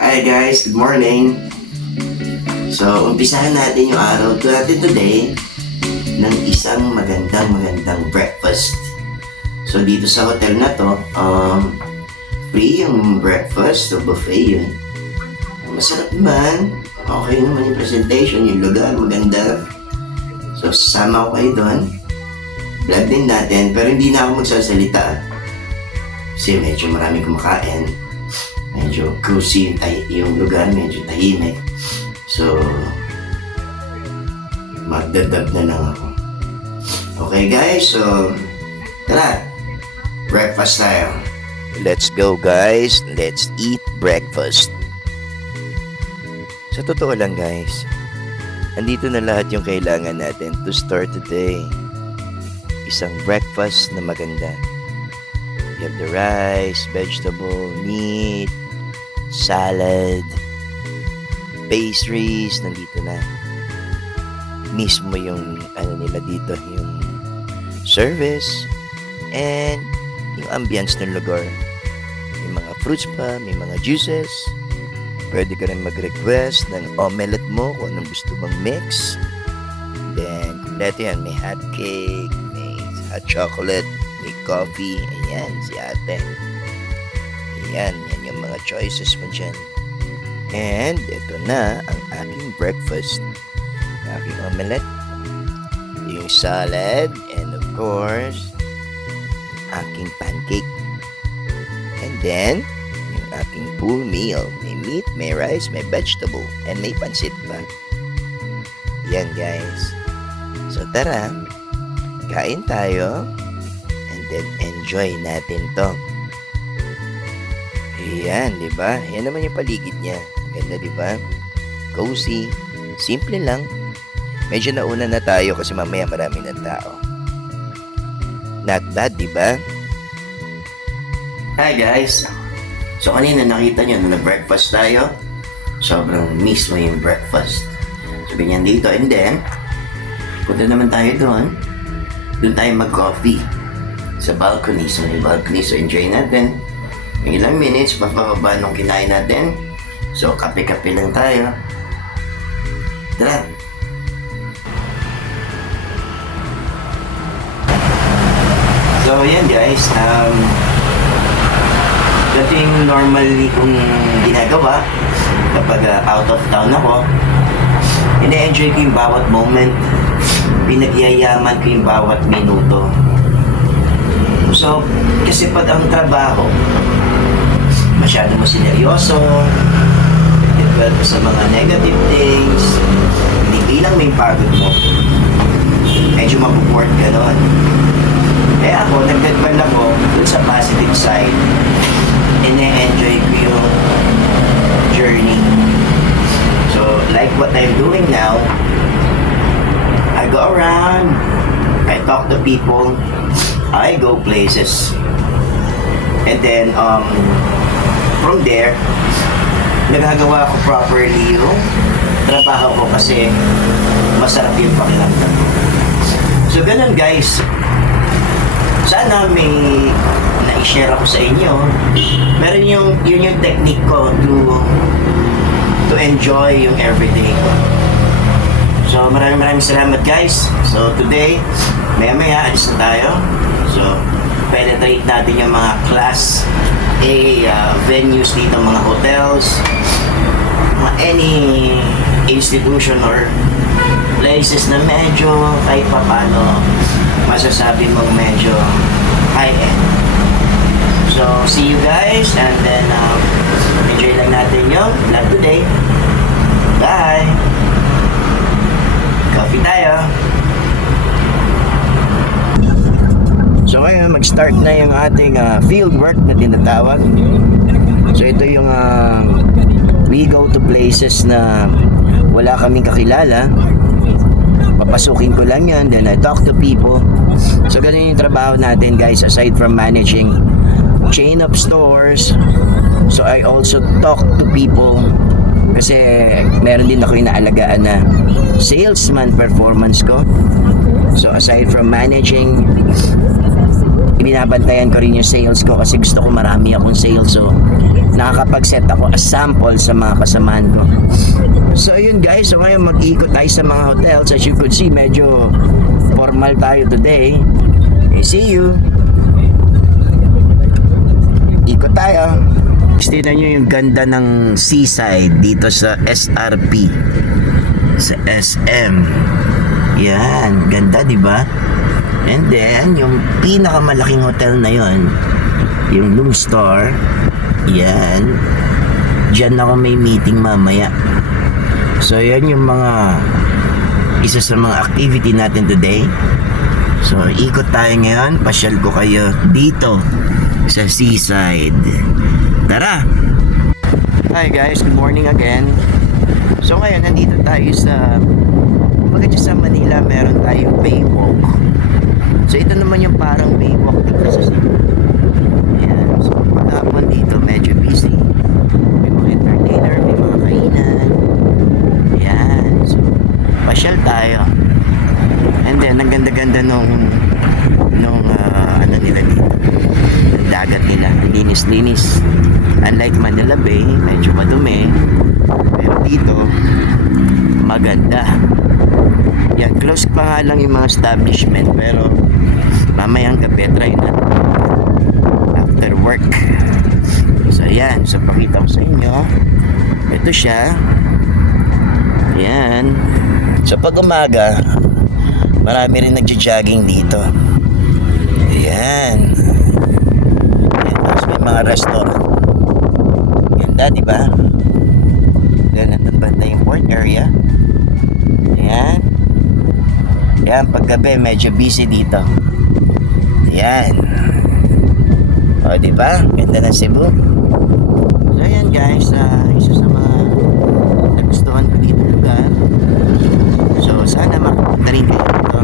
Hi guys, good morning. So, umpisahan natin yung araw natin today ng isang magandang breakfast. So, dito sa hotel na to, free yung breakfast, so buffet yun. Masarap naman. Okay naman yung presentation, yung lugar, maganda. So, sasama ko kayo doon. Vlog din natin, pero hindi na ako magsasalita. Kasi medyo maraming kumakain. Medyo cozy yung lugar, medyo tahimik. So, magdadab na lang ako. Okay guys, so tara, breakfast tayo. Let's go guys, let's eat breakfast. Sa totoo lang guys, andito na lahat yung kailangan natin to start the day. Isang breakfast na maganda. You have the rice, vegetable, meat, salad, pastries, nandito na. Mismo yung nila dito, yung service and yung ambience ng lugar. May mga fruits pa, may mga juices. Pwede ka rin mag-request ng omelette mo kung anong gusto mong mix. Then, kompleto yan. May hot cake, may hot chocolate, may coffee. Ayan, si ate. Ayan, yan yung mga choices mo dyan. And, ito na ang aking breakfast. Aking omelette, yung salad, and of course, aking pancake. And then, yung aking full meal. May meat, may rice, may vegetable, and may pansit pa. Yan guys. So tara, kain tayo, and then enjoy natin to. Yan, di ba? Yan naman yung paligid niya. Ganda, di ba? Cozy, simple lang. Medyo nauna na tayo kasi mamaya marami ng tao. Not bad, di ba? Hi guys. So kanina nakita nyo na breakfast tayo. Sobrang miss mo yung breakfast. So ganyan dito, and then punta naman tayo doon. Doon tayo mag-coffee sa balcony. So may balcony, so enjoy natin. Yung ilang minutes, pagpapaba nung kinain natin. So kape-kape lang tayo. Tara. So yan guys, ito yung normally kong ginagawa kapag out of town ako. Ina-enjoy ko yung bawat moment, pinagyayaman ko yung bawat minuto. So, kasi pag ang trabaho masyado mo sineryoso, involved sa mga negative things, hindi lang may pagod mo, medyo mabuboard ka doon. Kaya ako, nagdagdag ako dun sa positive side. Ine-enjoy ko yung journey. So, like what I'm doing now, I go around, I talk to people, I go places. And then, from there, nagagawa ko properly yung trabaho ko kasi masarap yung pakiramdam ko. So, ganun guys. Sana may na-share ako sa inyo. Meron yun yung technique ko to enjoy yung everyday ko. So maraming salamat guys. So today, maya alis na tayo. So penetrate natin yung mga class A venues dito, mga hotels, mga any institution or places na medyo kahit pa paano masasabi mong medyo high-end. So, see you guys and then enjoy lang natin yung vlog today. Bye! Coffee tayo! So ngayon, mag-start na yung ating field work na tinatawag. So ito yung we go to places na wala kaming kakilala. Papasukin ko lang yan, then I talk to people. So ganun yung trabaho natin guys, aside from managing chain of stores. So I also talk to people kasi meron din ako inaalagaan na salesman performance ko. So aside from managing, binabantayan ko rin yung sales ko kasi gusto ko marami akong sales. So nakakapag-set ako as sample sa mga kasamaan ko. So yun guys, so ngayon mag-ikot tayo sa mga hotels. As you could see, medyo formal tayo today. Okay, see you. Ikot tayo. Tignan nyo yung ganda ng seaside dito sa SRP, sa SM. Yan, ganda, di ba? And then yung pinakamalaking hotel na yon, yung New Star. Yan, diyan ako may meeting mamaya. So yan yung isa sa mga activity natin today. So ikot tayo ngayon, pasyal ko kayo dito sa seaside. Tara! Hi guys, good morning again. So ngayon, nandito tayo sa, kumbaga dyan sa Manila, meron tayong Baywalk. So ito naman yung parang Baywalk dito sa Cebu. Ayan, so pag-hapon dito, medyo busy. May mga entertainer, may mga kainan. Ayan, so pasyal tayo. And then, ang ganda-ganda nung ano nila dito, dagat nila, linis-linis. Unlike Manila Bay, medyo madumi, pero dito maganda. Yan, close pa nga lang yung mga establishment, pero mamayang gabi try na after work. So yan, so pakita ko sa inyo, ito siya. Yan, so pag umaga marami rin nagja-jogging dito. Ayan. Ayan, tapos may mga restaurant. Ganda, di ba? Doon nandun banda yung port area. Ayan. Ayan, paggabi medyo busy dito. Ayan. O, di ba? Ganda ng Cebu. So, ayan guys, isa sa mga nagustuhan ko dito lugar. So, sana makapunta rin kayo dito.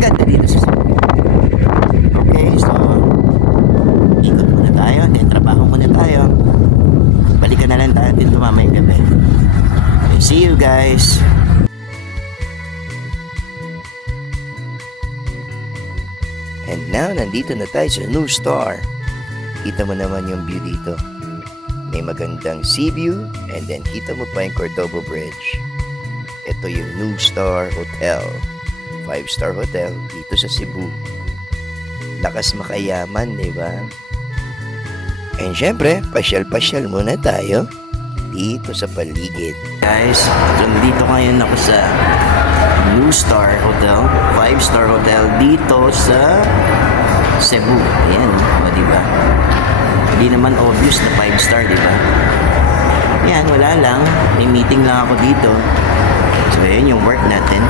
Ganda dito sa Cebu. Okay, so ikot muna tayo, then trabaho muna tayo. Balikan na lang tayo dito mamayang gabi. Okay, see you guys. And now, nandito na tayo sa New Star. Kita mo naman yung view dito. May magandang sea view, and then kita mo pa yung Cordoba Bridge. Ito yung New Star Hotel. 5-star hotel dito sa Cebu. Lakas makayaman, di ba? And syempre, pasyal-pasyal muna tayo dito sa paligid. Guys, nandito ngayon ako sa New Star Hotel, 5-star hotel dito sa Cebu. Ayan, o diba? Hindi naman obvious na 5-star, diba? Yan, wala lang. May meeting lang ako dito. So, ayan yung work natin.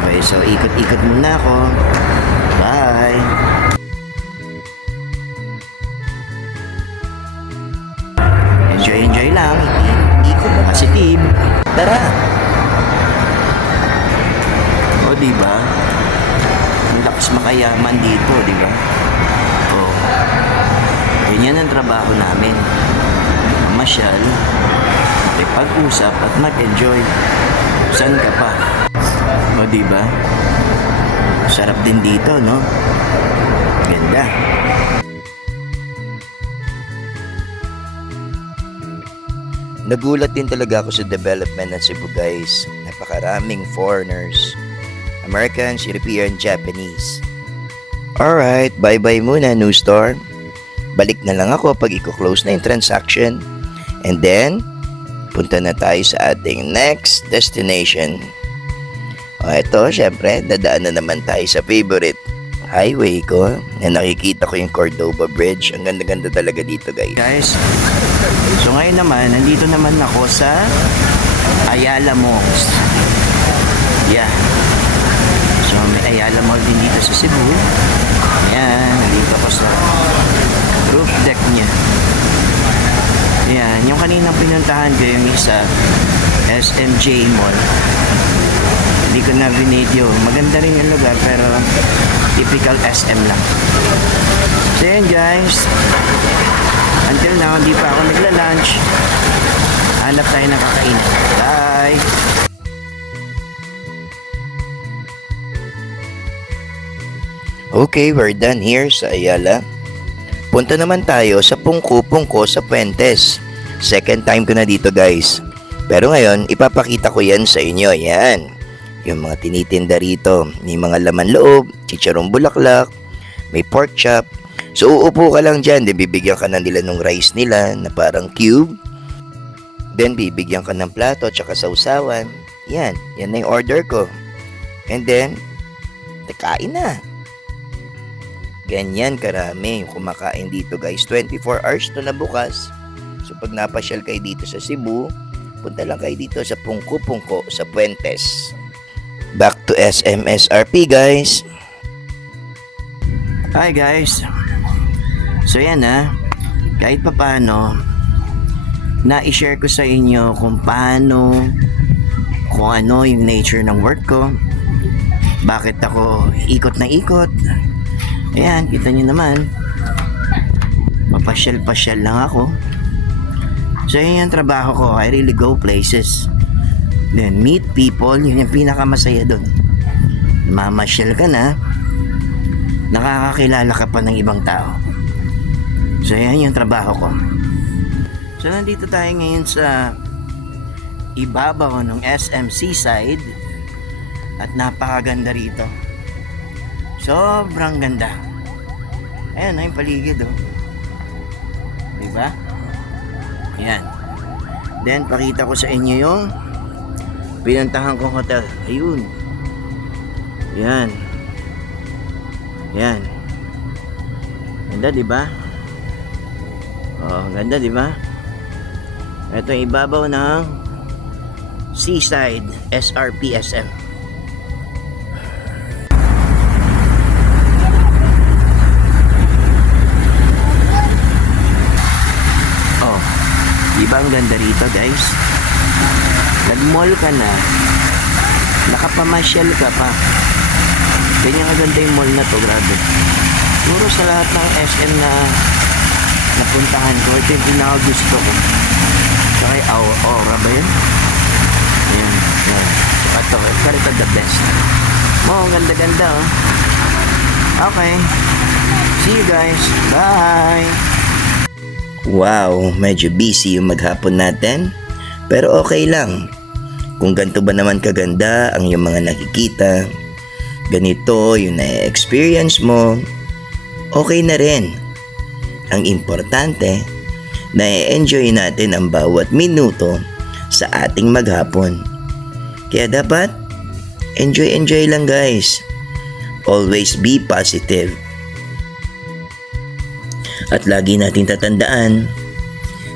Okay, so ikot-ikot muna ako. Bye! Enjoy lang. Ikot na positive. Tara! O, diba? Ang lakas makayaman dito, diba? O, ganyan ang trabaho namin. Mamasyal, makipag-usap at mag-enjoy. Saan ka pa? O, diba? Sarap din dito, no? Ganda. Nagulat din talaga ako sa development ng Cebu, guys. Napakaraming foreigners. Americans, European, Japanese. Alright, bye-bye muna, New Star. Balik na lang ako pag i-close na yung transaction. And then, punta na tayo sa ating next destination. O eto, syempre, dadaan na naman tayo sa favorite highway ko na nakikita ko yung Cordoba Bridge. Ang ganda-ganda talaga dito, guys. Guys, so ngayon naman, nandito naman ako sa Ayala Malls. Yeah. So may Ayala Mall din dito sa Cebu. Ayan, nandito ako sa roof deck niya. Ayan, yung kaninang pinuntahan ko yung isa, SMJ Mall. Hindi ko na video. Maganda rin yung lugar pero typical SM lang. So yun guys, until now hindi pa ako nagla-lunch. Hanap tayo ng kakainin. Bye! Okay, we're done here sa Ayala. punta naman tayo sa Pungko sa Puentes. Second time ko na dito guys. Pero ngayon, ipapakita ko yan sa inyo. Yan. Yung mga tinitinda rito. May mga laman loob, chicharong bulaklak, may pork chop. So uupo ka lang dyan, then bibigyan ka na nila ng rice nila na parang cube. Then bibigyan ka ng plato tsaka sausawan. Yan na yung order ko. And then, kain na. Ganyan karami yung kumakain dito guys. 24 hours to na bukas. So pag napasyal kayo dito sa Cebu, punta lang kayo dito sa Pungko sa Puentes. Back to SMSRP guys. Hi guys. So yan kahit pa paano, na-share ko sa inyo kung ano yung nature ng work ko. Bakit ako ikot na ikot. Ayan, kita nyo naman. Mapasyal-pasyal lang ako. So yun yung trabaho ko. I really go places. Then meet people. Yun yung pinakamasaya dun. Mamasyal ka na, nakakakilala ka pa ng ibang tao. So yan yung trabaho ko. So nandito tayo ngayon sa ibabaw ng SM Seaside. At napakaganda rito. Sobrang ganda. Ayan na yung paligid diba? Ayan. Then pakita ko sa inyo yung pinuntahan kong hotel. Ayun. Ayan. Ayan. Ganda diba? Oh, ganda diba? Ito yung ibabaw ng Seaside SRPSM. Diba ang ganda rito guys? Nag-mall ka na, nakapamasyal ka pa. Ganyan kaganda yung mall na to, grabe. Puro sa lahat ng SM na napuntahan ko, ito yung pinakagusto ko. Saka yung aura ba yun? Ayan. Ito the best. Ang ganda-ganda Okay. See you guys. Bye! Wow, medyo busy yung maghapon natin. Pero okay lang. Kung ganito ba naman kaganda ang yung mga nakikita, ganito yung na-experience mo, okay na rin. Ang importante, na-enjoy natin ang bawat minuto sa ating maghapon. Kaya dapat, enjoy lang guys. Always be positive. At lagi natin tatandaan,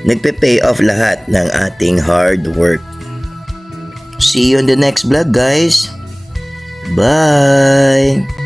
nagpe-pay off lahat ng ating hard work. See you on the next vlog guys. Bye!